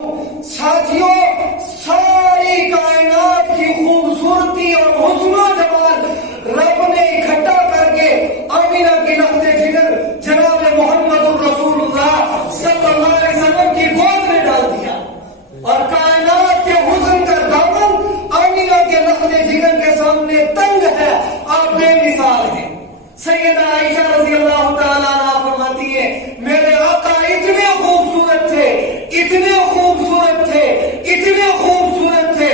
ساتھیوں، ساری کائنات کی خوبصورتی اور حسن و جمال رب نے اکٹھا کر کے آمینہ کی لخت جگر جناب محمد الرسول اللہ صلی اللہ علیہ وسلم کی گود میں ڈال دیا، اور کائنات کے حسن کا دامن آمینہ کے لخت جگر کے سامنے تنگ ہے، آپ بے مثال ہیں۔ سیدہ عائشہ رضی اللہ تعالیٰ عنہ فرماتی ہے، میرے آقا اتنے خوبصورت تھے، اتنے خوبصورت تھے، اتنے خوبصورت تھے،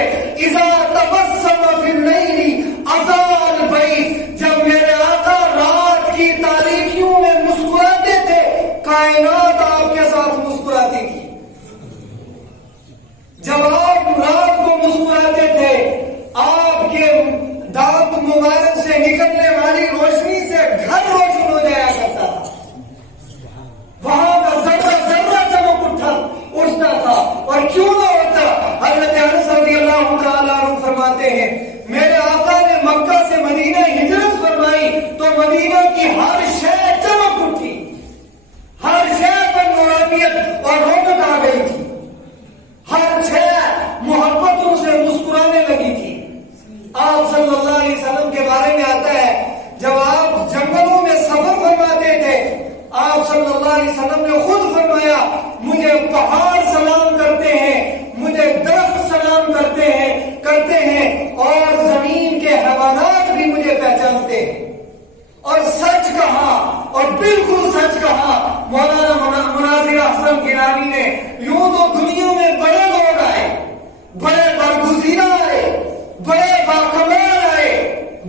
اذا تبسم فی اللیل اضاء البیت، جب میرے آقا رات کی تاریکیوں میں مسکراتے تھے کائنات آپ کے ساتھ مسکراتی تھی۔ جب آپ رات کو مسکراتے تھے آپ کے دانت مبارک سے نکلنے والی روشنی سے گھر روشن ہو جایا کرتا تھا، وہاں کا ذرہ ذرہ چمک اٹھتا تھا، اور کیوں نہ ہوتا؟ حضرت انس رضی اللہ تعالیٰ عنہ فرماتے ہیں، میرے آقا نے مکہ سے مدینہ ہجرت فرمائی تو مدینہ کی ہر شے چمک اٹھی، ہر شے پر نورانیت اور رونق آ گئی تھی، ہر شے محبتوں سے مسکرانے لگی تھی۔ آپ صلی اللہ علیہ وسلم کے بارے میں آتا ہے، جب آپ جنگلوں میں سفر فرماتے تھے آپ صلی اللہ علیہ وسلم نے خود فرمایا، مجھے پہاڑ سلام کرتے ہیں، مجھے درخت سلام کرتے ہیں اور زمین کے حیوانات بھی مجھے پہچانتے ہیں۔ اور سچ کہا، اور بالکل سچ کہا مولانا مناظر احسن گیلانی نے، یوں تو دنیا میں بڑے لوگ آئے، بڑے برگزیدہ آئے، بڑے باکمال آئے،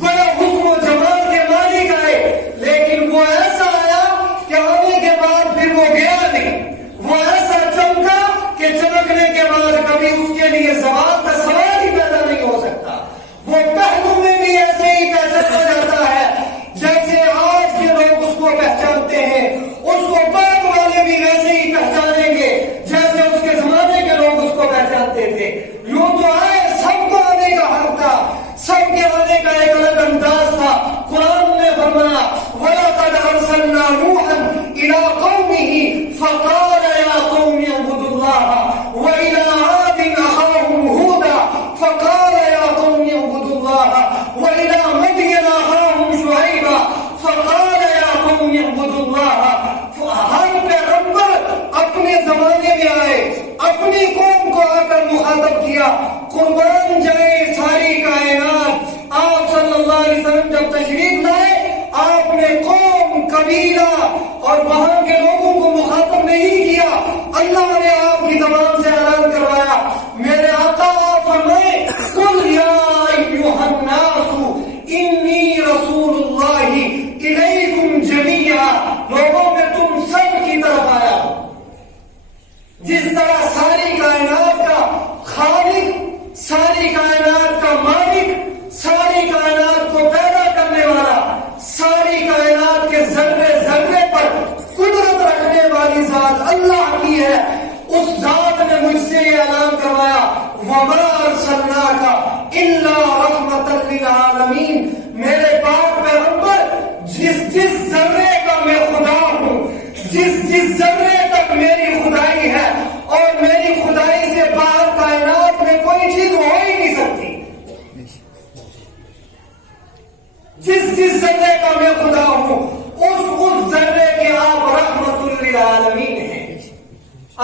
بڑے حسن و جمال کے مالک آئے، لیکن وہ ایسا آیا کہ آنے کے بعد پھر وہ گیا نہیں، وہ ایسا چمکا کہ چمکنے کے بعد کبھی اس کے لیے زوال کا سوال ہی پیدا نہیں ہو سکتا۔ وہ پہلو میں بھی ایسے ہی پہچانا جاتا ہے جیسے آج کے لوگ اس کو پہچانتے ہیں، اس کو بعد والے بھی ویسے ہی پہچانیں گے جیسے اس کے زمانے کے لوگ اس کو پہچانتے تھے۔ یوں تو آئے، سب کو آنے کا حق تھا، سب کے آنے کا ایک الگ انداز تھا۔ قرآن نے فرمایا، وَلَقَدْ أَرْسَلْنَا نُوحًا إِلَىٰ قَوْمِهِ فَقَالَ يَا قَوْمِ اعْبُدُوا اللَّهَ وَإِلَىٰ عَادٍ أَخَاهُمْ هُودًا فَقَالَ يَا قَوْمِ اعْبُدُوا اللَّهَ وَإِلَىٰ مَدْيَنَ أَخَاهُمْ شُعَيْبًا فَقَالَ يَا قَوْمِ اعْبُدُوا اللَّهَ۔ ہر پیغمبر اپنے زمانے میں آئے، اپنی قوم کو آ کر مخاطب کیا، قربان جائے ساری کائنات۔ آپ صلی اللہ علیہ وسلم جب تشریف لائے، آپ نے قوم، قبیلہ اور وہاں کے لوگوں کو مخاطب نہیں کیا، اللہ نے آپ کی زبان سے اعلان کروایا۔ میرے آقا آپ فرمائے، قل یا ایھا الناس انی رسول اللہ الیکم جمیعا، لوگوں میں تم سب کی طرف آیا ہوں۔ جس طرح ساری کائنات کا خالق، ساری کائنات کا مالک، ساری کائنات کو پیدا کرنے والا، ساری کائنات کے ذرے ذرے پر قدرت رکھنے والی ذات اللہ کی ہے، اس ذات نے مجھ سے یہ اعلان کروایا، وَمَا أَرْسَلْنَاكَ إِلَّا رَحْمَةً لِّلْعَالَمِينَ، میرے پاک پیغمبر، جس ذرے کا میں خدا ہوں، جس ذرے تک میری خدائی ہے، اور میری خدائی سے باہر کائنات میں کوئی چیز ہو ہی نہیں سکتی، جس ذرے کا میں خدا ہوں اس ذرے کے آپ رحمت للعالمین ہیں۔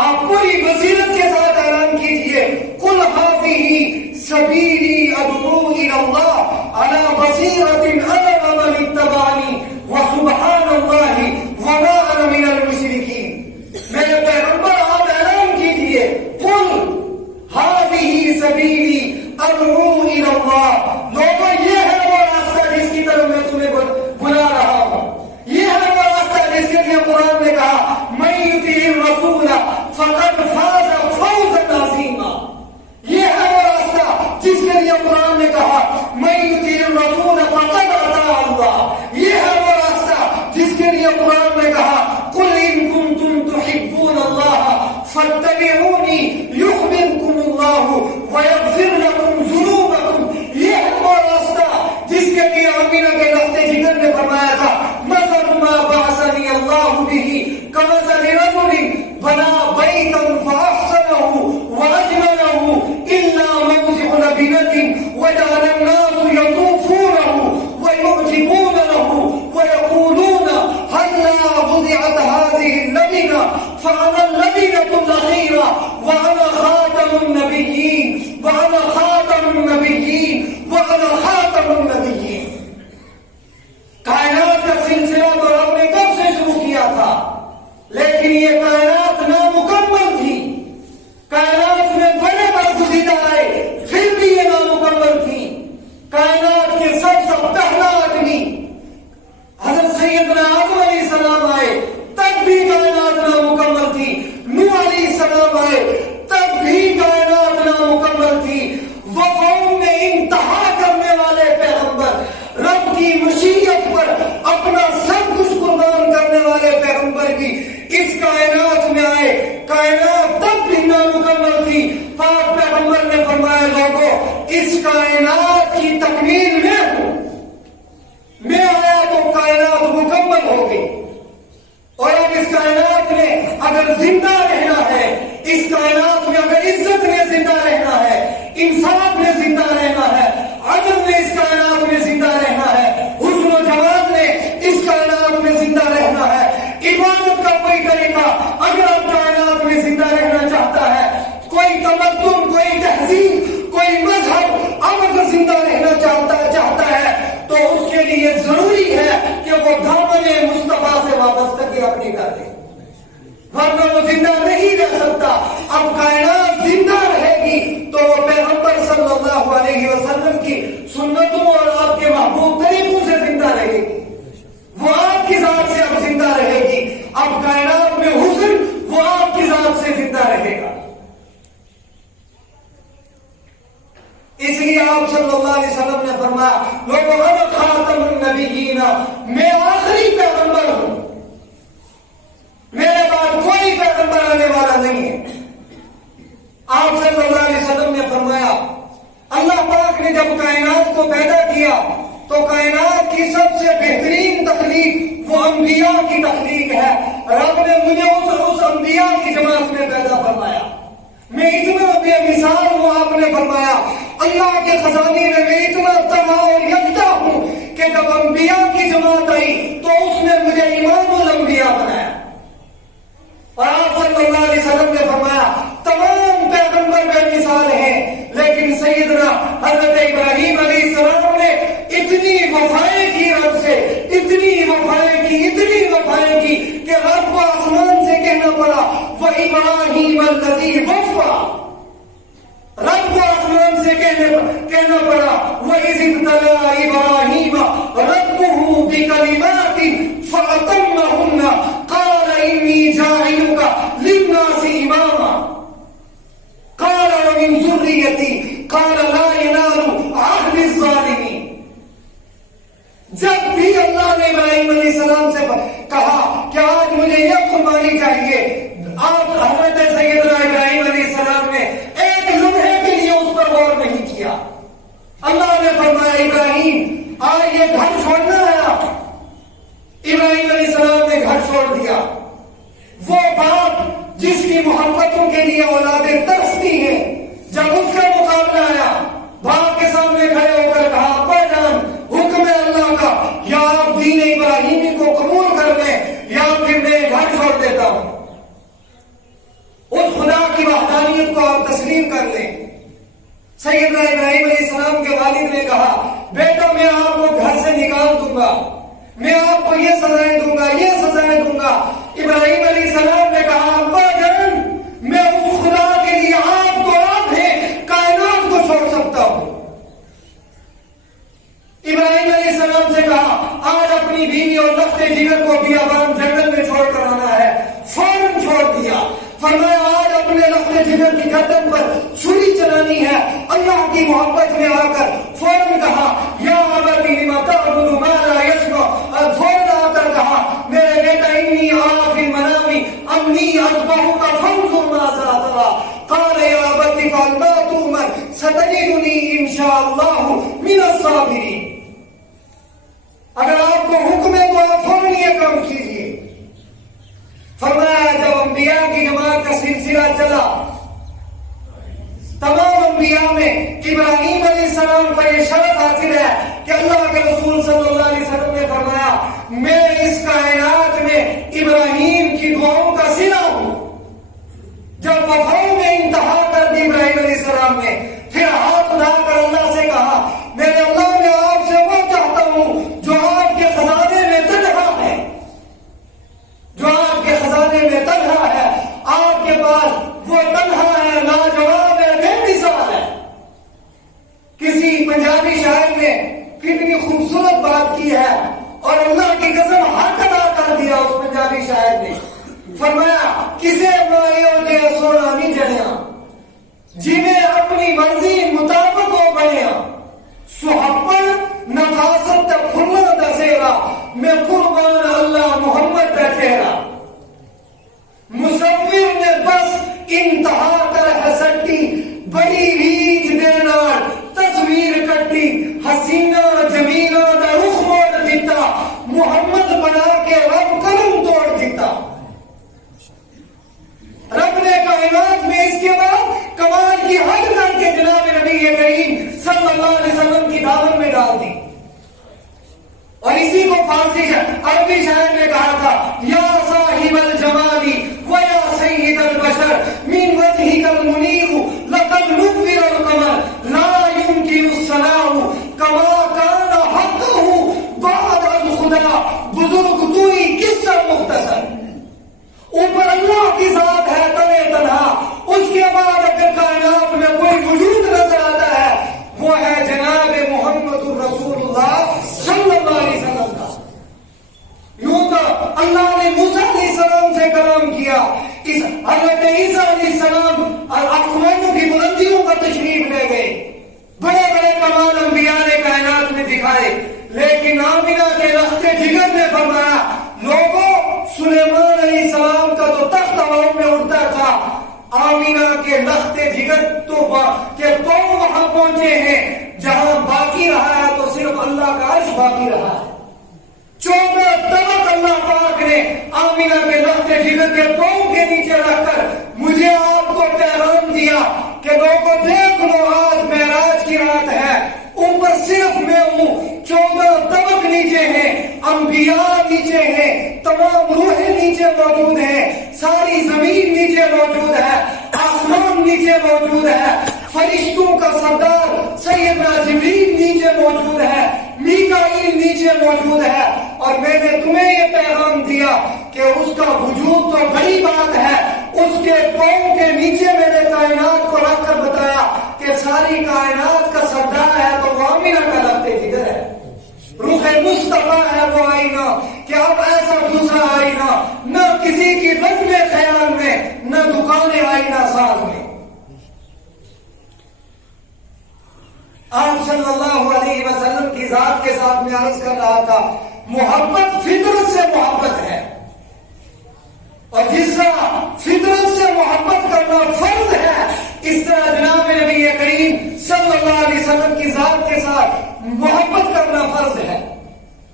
آپ پوری بصیرت کے ساتھ اعلان کیجئے، قل هذه سبیلی ادعو الی اللہ علی بصیرۃ انا ومن اتبعنی وسبحان اللہ وما انا من المشرکین۔ میرے پیغمبر آپ اعلان کیجئے، قل هذه سبیلی ادعو الی اللہ، لوگوں یہ ہے وہ راستہ جس کی طرف میں تمہیں بلا رہا ہوں، یہ ہے وہ راستہ جس کے لیے قرآن نے کہا، من یطیع الرسول فقد فاز فوزا عظیما، یہ ہے وہ راستہ جس کے لیے قرآن نے کہا، من یطیع الرسول فقد اطاع اللہ، یہ ہے وہ راستہ جس کے لیے قرآن نے کہا، قل ان کنتم تحبون اللہ فاتبعونی یحببکم اللہ ویغفر لکم ذنوبکم، یہ ہے وہ راستہ جس کے لیے آمینہ کے لخت جگر نے فرمایا تھا، مثل ما بعثنی اللہ بہ کمثل رجل بنا بیتا فاحسنہ الأولين فأنا اللبنة الأخيرة وأنا خاتم النبيين وأنا خاتم النبيين وأنا خاتم النبيين. کائنات کا سلسلہ تو رب نے کب سے شروع کیا تھا، لیکن یہ کائنات نامکمل تھی. کائنات میں بڑے برگزیدہ آئے پھر بھی یہ نامکمل تھی. کائنات کے سب سے پہلا آدمی حضرت سیدنا آدم علیہ السلام آئے تب بھی کائنات نامکمل تھی. نوح علیہ السلام آئے تب بھی کائنات نامکمل تھی. وہ قوم میں انتہا کرنے والے پیغمبر، رب کی مشیت پر اپنا سب کچھ قربان کرنے والے پیغمبر کی اس کائنات میں آئے. کائنات تب بھی نامکمل تھی. پاک پیغمبر نے فرمایا لوگوں اس کائنات کی تکمیل میں ہوں، میں آیا تو کائنات مکمل ہو گئی. اور اب اس کائنات میں اگر زندہ رہنا ہے، اس کائنات میں اگر عزت نے زندہ رہنا ہے، انصاف نے زندہ رہنا ہے، عدل نے اس کائنات میں زندہ رہنا ہے، حسن و جمال نے اس کائنات میں زندہ رہنا ہے، عبادت کا کوئی طریقہ اگر اب کائنات میں زندہ رہنا چاہتا ہے، کوئی تمدن، کوئی تہذیب، کوئی مذہب اب اگر زندہ رہنا چاہتا ہے تو اس کے لیے ضروری ہے کہ وہ دامن مصطفیٰ سے وابستگی اپنی کر دے، ورنہ وہ زندہ نہیں رہ سکتا. اب کائنات زندہ رہے گی تو وہ پیغمبر صلی اللہ علیہ وسلم کی سنتوں اور آپ کے محبوب طریقوں سے زندہ رہے گی. وہ آپ کی ذات سے اب زندہ رہے گی. اب کائنات میں حسن وہ آپ کی ذات سے زندہ رہے گا. اس لیے آپ صلی اللہ علیہ وسلم نے فرمایا لوگوں انا خاتم النبیین، میں آخری پیغمبر ہوں، میرے بعد کوئی پیغمبر آنے والا نہیں ہے. آپ صلی اللہ علیہ وسلم نے فرمایا اللہ پاک نے جب کائنات کو پیدا کیا تو کائنات کی سب سے بہترین تخلیق وہ انبیاء کی تخلیق ہے. رب نے مجھے اس انبیاء کی جماعت میں پیدا فرمایا. میں اتنا بے مثال ہوں، آپ نے فرمایا اللہ کے خزانے میں اتنا تنہا اور یکتا ہوں کہ جب انبیاء کی جماعت آئی تو اس نے مجھے امام الانبیاء بنایا. اور آپ صلی اللہ علیہ وسلم نے فرمایا تمام پیغمبر بے مثال ہیں، لیکن سیدنا حضرت ابراہیم علیہ السلام نے اتنی وفائیں کی رب سے، اتنی وفائیں کی کہ رب کو آسمان سے کہنا پڑا وَإِبْرَاهِيمَ الَّذِي وَفَّى، رب کو آسمان سے کہنا پڑا وَإِذِ ابْتَلَىٰ إِبْرَاهِيمَ رَبُّهُ بِكَلِمَاتٍ فَأَتَمَّهُنَّ قَالَ إِنِّي جَاعِلُكَ لِلنَّاسِ إِمَامًا قَالَ وَمِنْ ذُرِّيَّتِي قَالَ لَا يَنَالُ عَهْدِ الظَّالِمِينَ. جب بھی اللہ نے ابراہیم علیہ السلام سے کہا کہ آج مجھے یہ قربانی چاہیے، آپ حضرت سیدنا ابراہیم علیہ السلام نے ایک لمحے کے لیے اس پر غور نہیں کیا. اللہ نے فرمایا ابراہیم آج یہ گھر چھوڑنا ہے. ابراہیم علیہ السلام نے گھر چھوڑ دیا. وہ باپ جس کی محبتوں کے لیے اولادیں ترستی ہیں، جب اس کا مقابلہ آیا باپ کے سامنے کھڑے ہو کر کہا ابا جان حکم ہے اللہ کا، یا آپ دین ابراہیمی کو قبول کر لیں یا پھر میں گھر چھوڑ دیتا ہوں. اس خدا کی وحدانیت کو آپ تسلیم کر لیں. سیدنا ابراہیم علیہ السلام کے والد نے کہا بیٹا میں آپ کو گھر سے نکال دوں گا، میں آپ کو یہ سزائیں دوں گا، یہ سزائیں دوں گا. ابراہیم علیہ السلام نے کہا ابا جان میں اس خدا کے لیے آپ تو آپ ہیں کائنات کو چھوڑ سکتا ہوں. ابراہیم علیہ السلام سے کہا آج اپنی بیوی اور لخت جگر کو بیابان جنگل میں چھوڑ کر آنا ہے. فوراً چھوڑ دیا. فرمایا آج اپنے لخت جگر کی گردن پر چھری چلانی ہے. اللہ کی محبت میں آ کر فوراً کہا یا ابتی لم تعبد ما لا يسمع. فوراً آ کر کہا میرے بیٹا انی ارا فی المنام انی اذبحک فانظر ماذا ترى. قال یا ابتی افعل ما تؤمر ستجدنی ان شاء اللہ من الصابرین. اگر آپ کو حکم ہے تو آپ فوراً یہ کام کیجیے. فرمایا جب انبیاء کی جماعت کا سلسلہ چلا تمام انبیاء میں ابراہیم علیہ السلام کا یہ شرف حاصل ہے کہ اللہ کے رسول صلی اللہ علیہ وسلم نے فرمایا میں اس کائنات میں ابراہیم کی دعاؤں کا وفاؤں میں انتہا کر دی ابراہیم علیہ السلام نے. پھر ہاتھ اٹھا کر اللہ سے کہا میرے اللہ میں آپ سے وہ چاہتا ہوں جو آپ کے خزانے میں تنہا ہے, جو آپ کے خزانے میں تنہا ہے. آپ کے پاس وہ تنہا ہے, لاجواب ہے, بے مثال ہے. کسی پنجابی شاعر نے کتنی خوبصورت بات کی ہے اور اللہ کی قسم حق ادا کر دیا اس پنجابی شاعر نے. فرمایا کسے مائیو دے سونا نہیں جڑیا جنہیں اپنی مرضی مطابق ہو بنیا, سحبن نفاست کھلنا دسیرا میں قربان اللہ محمد بیٹھیرا. مصور نے بس انتہا کر حسٹی بڑی ریج دینا تصویر کٹی حسینہ جمیلہ دا رخ موڑ دیتا محمد بنا کے رب قلم توڑ دیتا. رب نے کائنات میں اس کے بعد کمال کی حد کر کے جناب نبی کریم صلی اللہ علیہ وسلم کی دامن میں ڈال دی. اور اسی کو فارسی عربی شاعر نے کہا تھا یا صاحب الجمالی ویا سید البشر من وجهك المنیر لقد نور القمر لا يمكن الصلاح كما كان حقه بعد الخدا. بزرگ توئی قصہ مختصر, اوپر اللہ کی ذات ہے تنے تنہا, اس کے بعد اگر کائنات میں کوئی وجود نظر آتا ہے وہ ہے جناب محمد الرسول اللہ صلی اللہ علیہ وسلم کا. یوں تو اللہ نے موسیٰ علیہ السلام سے کلام کیا, اس حضرت عیسیٰ علیہ السلام اور آسمانوں کی بلندیوں پر تشریف لے گئے, بڑے بڑے کمال انبیاء نے کائنات میں دکھائے, لیکن آمنہ کے رخت جگر نے فرمایا لوگوں سلیمان علیہ السلام کا تو تخت ہواؤں میں اڑتا تھا, آمینہ کے لخت جگر تو وہاں پہنچے ہیں جہاں باقی رہا ہے تو صرف اللہ کا عرش باقی رہا ہے. 14 طبق اللہ پاک نے آمینہ کے لخت جگر کے پاؤں کے نیچے رکھ کر مجھے آپ کو پیغام دیا کہ لوگوں دیکھ لو آج معراج کی رات ہے, اوپر صرف میں ہوں, 14 طبق نیچے ہیں, انبیاء نیچے ہیں, تمام روحیں نیچے موجود ہیں, ساری زمین نیچے موجود ہے, آسمان نیچے موجود ہے, فرشتوں کا سردار سیدنا جبریل نیچے موجود ہے, میکائیل نیچے موجود ہے. اور میں نے تمہیں یہ پیغام دیا کہ اس کا وجود تو بڑی بات ہے, اس کے پاؤں کے نیچے میں نے کائنات کو رکھ کر بتایا کہ ساری کائنات کا سردار ہے تو وہ آمینہ کا لگتے جدھر ہے, روح مصطفیٰ ہے وہ آئینہ کہ اب ایسا دوسرا آئینہ نہ کسی کی رسم خیال میں نہ دکان آئینہ ساز میں. آپ صلی اللہ علیہ وسلم کی ذات کے ساتھ میں عرض کر رہا تھا محبت فطرت سے محبت ہے, اور جس طرح فطرت سے محبت کرنا فرض ہے اس طرح جناب نبی کریم صلی اللہ علیہ وسلم کی ذات کے ساتھ محبت کرنا فرض ہے.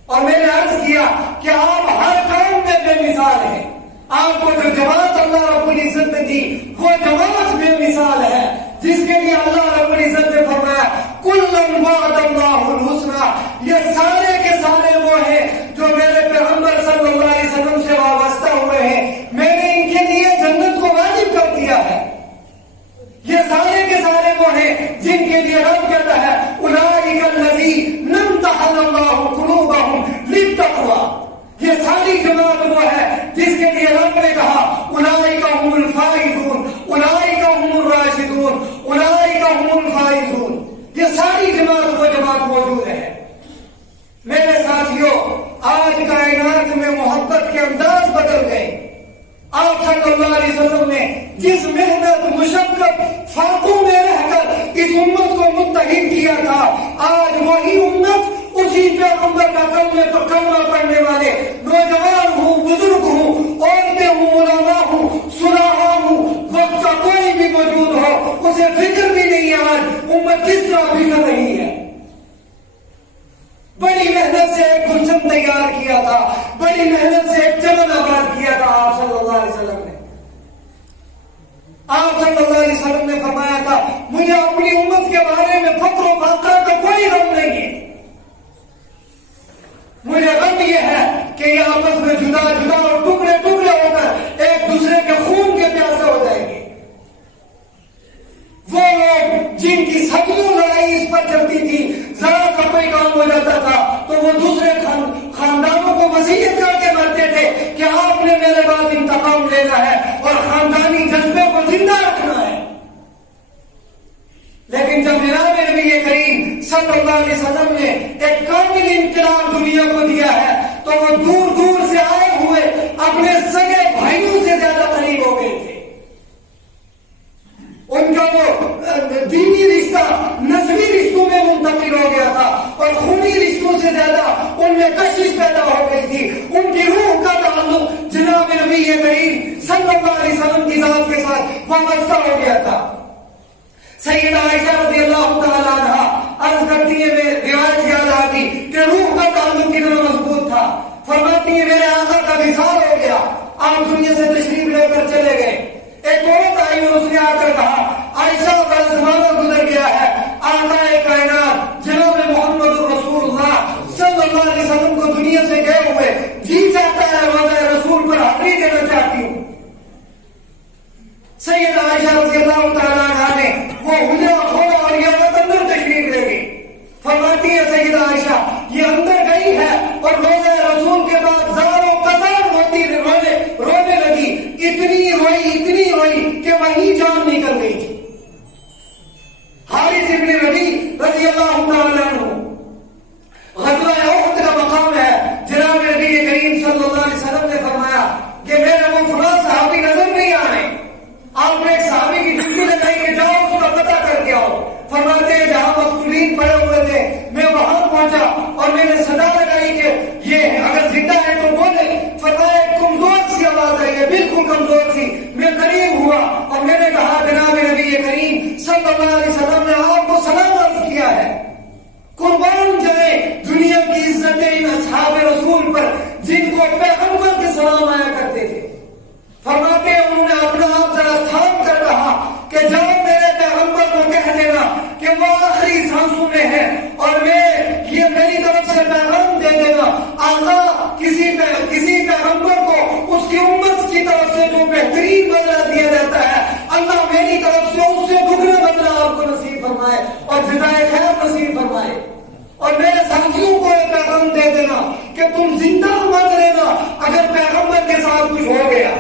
اور میں نے عرض کیا کہ آپ ہر کام میں بے مثال ہیں, آپ کو جو جماعت اللہ رب العزت نے دی وہ جماعت بے مثال ہے جس کے لیے اللہ رب العزت نے فرمایا کلن وعد اللہ الحسنی, یہ سارے کے سارے وہ ہیں جو میرے پیغمبر صلی اللہ علیہ وسلم سے وابستہ ہوئے ہیں, میں نے ان کے لیے جنت کو واجب کر دیا ہے. یہ سارے کے سارے وہ ہیں جن کے لیے رب کہتا ہے اولئک الذین امتحن اللہ قلوبہم للتقوی, یہ ساری جماعت وہ ہے جس کے لیے رب نے کہا اولئک هم الفائزون اولئک هم الراشدون اولئک هم الفائزون. یہ ساری جماعت وہ جماعت موجود ہے. میرے ساتھیوں آج کائنات میں محبت کے انداز بدل گئے. آپ صلی اللہ علیہ وسلم نے جس محنت مشقت فاقوں میں رہ کر اس امت کو متحد کیا تھا, آج وہی امت اسی پیغمبر کا کلمہ پڑھنے والے نوجوان ہوں, بزرگ ہوں, عورتیں ہوں, علماء ہوں, صلاحاء ہوں, وقت کا کوئی بھی موجود ہو اسے فکر بھی نہیں ہے آج امت کس طرح بگڑ رہی ہے. بڑی محنت سے ایک گلشن تیار کیا تھا, بڑی محنت سے ایک چمن آباد کیا تھا آپ صلی اللہ علیہ وسلم نے. آپ صلی اللہ علیہ وسلم نے فرمایا تھا مجھے اپنی امت کے بارے میں فقر و فاقہ کا کوئی غم نہیں ہے, مجھے غم یہ ہے کہ یہ آپس میں جدا جدا اور ٹکڑے ٹکڑے ہو کر ایک دوسرے کے خون کے پیاسے ہو جائیں گے. خاندانی جذبے کو زندہ رکھنا ہے. لیکن جب جناب نبی کریم صلی اللہ علیہ وسلم نے ایک کامل انقلاب دنیا کو دیا ہے تو وہ دور دور سے آئے ہوئے اپنے سگے بھائیوں سے زیادہ قریب ہو گئے تھے. ان کا وہ دینی رشتہ نسبی رشتوں میں منتقل ہو گیا تھا اور خونی رشتوں سے زیادہ ان میں کشش پیدا ہو گئی تھی. ان کی روح کا تعلق جناب نبی کریم صلی اللہ علیہ وسلم کی ذات کے ساتھ وابستہ ہو گیا تھا. سیدہ عائشہ رضی اللہ تعالیٰ عنہا عرض کرتی ہے, میں روایت یاد آتی کہ روح کا تعلق کتنا مضبوط تھا. فرماتی ہے میرے آقا کا وصال ہو گیا, آپ دنیا سے تشریف لے کر چلے گئے. ایک عورت آئی اور اس نے آ کر کہا عائشہ بڑا زمانہ گزر گیا ہے, آقا کائنات جناب محمد رسول اللہ صلی اللہ علیہ وسلم کو دنیا سے گئے ہوئے, جی چاہتا ہے روزہ رسول پر حاضری دینا چاہتی ہوں. سیدہ عائشہ رضی اللہ تعالیٰ عنہا نے وہ حجرہ کھولا اور یہ عورت اندر تشریف لے گئی. فرماتی ہے سیدہ عائشہ یہ اندر گئی ہے اور روزہ رسول کے بعد زاروں قطار ہوتی رونے لگی. اتنی روئی کہ وہیں جان نکل گئی تھی. حارث ابن ربیع رضی اللہ تعالیٰ عنہ, غزوہ احد کا مقام ہے. جناب نبی کریم صلی اللہ علیہ وسلم نے فرمایا کہ میرے وہ فلاں صحابی نظر نہیں آ رہے. آپ نے ایک صحابی کی ڈیوٹی لگائی کہ جاؤ اس کا پتہ کر کے آؤ. فرماتے ہیں جہاں مقتولین پڑے ہوئے تھے میں وہاں پہنچا اور میں نے صدا لگائی کہ یہ اگر زندہ ہے تو بولے. فرمایا کمزور سی آواز آئی ہے, بالکل کمزور سی. میں قریب ہوا اور میں نے کہا جناب نبی کریم صلی اللہ علیہ وسلم نے آپ کو سلام عرض کیا ہے. قربان جائے دنیا کی عزتیں ان اصحاب رسول پر جن کو پیغمبر کے سلام آیا کرتے تھے. فرماتے ہیں انہوں نے اپنا آپ ذرا تھام کر کہا کہ جاؤ میرے پیغمبر کو کہہ دینا کہ وہ آخری سانسوں میں ہے اور میں یہ میری طرف سے پیغام دے دینا آقا کسی پیغمبر کو اس کی امت کی طرف سے جو بہترین بدلہ دیا جاتا ہے اللہ میری طرف سے اس سے دگنا بدلہ آپ کو نصیب فرمائے اور جزائے خیر نصیب فرمائے. اور میرے ساتھیوں کو یہ پیغام دے دینا کہ تم زندہ مت رہنا اگر پیغمبر کے ساتھ کچھ ہو گیا.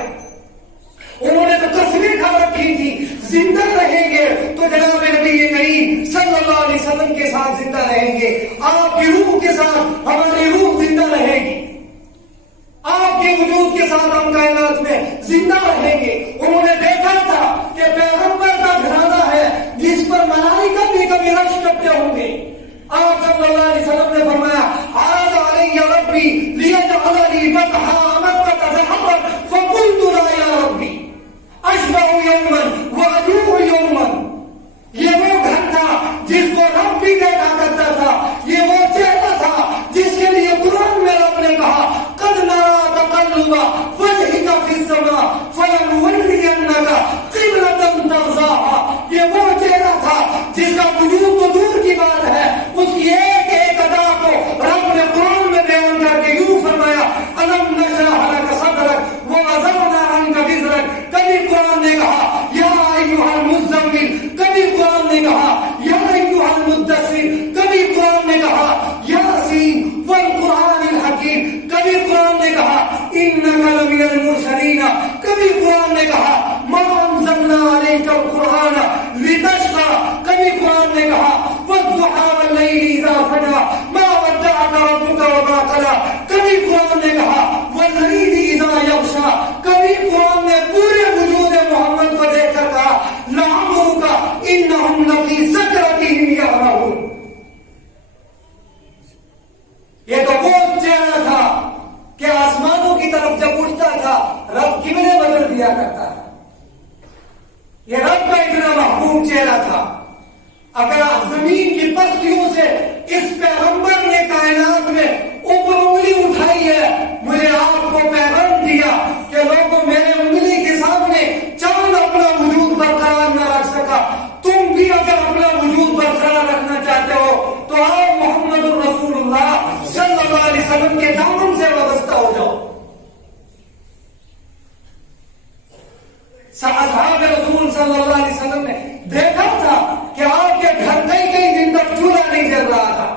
انہوں نے تو قسمیں کھا رکھی تھی زندہ رہیں گے تو جناب نبی کریم صلی اللہ علیہ وسلم کے ساتھ زندہ رہیں گے, آپ کی روح کے ساتھ ہماری روح زندہ رہے گی, آپ کے وجود کے ساتھ ہم کائنات میں زندہ رہیں گے. انہوں نے دیکھا تھا کہ پیغمبر کا گھرانہ ہے جس پر ملائکہ بھی کبھی رش کرتے ہوں گے. آپ صلی اللہ علیہ وسلم نے فرمایا عاد علی ربی لیجعل لی فتحا مکہ ذہبا فقلت لا یا ربی اشبع یوما واجوع یوما. یہ وہ گھر تھا جس کو رب بھی دیکھا کرتا تھا, یہ وہ چہرہ تھا جس کے لیے قرآن میں رب نے کہا قد نرى تقلب وجهك في السماء فلنولينك قبلة ترضاها. یہ وہ چہرہ تھا جس کا وجود تو دور کی بات ہے, اس کی ایک ایک ادا کو رب نے قرآن میں بیان کر کے یوں فرمایا الم نشرح لك صدرك ووضعنا عنك وزرك. کبھی قرآن نے کہا یا ایھا المزمل, کبھی قرآن نے کہا یا ایھا المدثر, کبھی قرآن نے کہا یاسین والقرآن الحکیم, کبھی قرآن نے کہا انک لمن المرسلین, کبھی قرآن نے کہا ما انزلنا علیک القرآن لتشقى, کبھی قرآن نے کہا والضحى واللیل اذا سجى ما ودعك ربك وما قلى, کبھی قرآن نے کہا واللیل اذا یغشى, کبھی قرآن نے پورے وجود محمد کو دیکھ کر کہا لعمرك انہم لفی سکرتہم یعمہون. یہ تو وہ چہرہ تھا کہ آسمانوں کی طرف جب اٹھتا تھا رب قبلے بدل دیا کرتا تھا. یہ رب کا اتنا محبوب چہرہ تھا. اگر زمین کی پستیوں سے اس پیغمبر نے کائنات میں اوپر انگلی اٹھائی ہے, مجھے آپ کو پیغام دیا کہ لوگوں میرے انگلی کے سامنے چاند اپنا وجود برقرار نہ رکھ سکا, تم بھی اگر اپنا وجود برقرار رکھنا چاہتے ہو تو آپ محمد الرسول اللہ صلی اللہ علیہ وسلم کے دامن سے وابستہ ہو جاؤ. اصحاب رسول صلی اللہ علیہ وسلم نے دیکھا تھا کہ آپ کے گھر کئی دن تک چولہا نہیں جل رہا تھا.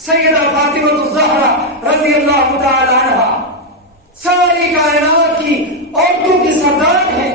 سیدہ فاطمہ الزہرا رضی اللہ تعالی عنہا ساری کائنات کی عورتوں کی سردار ہیں,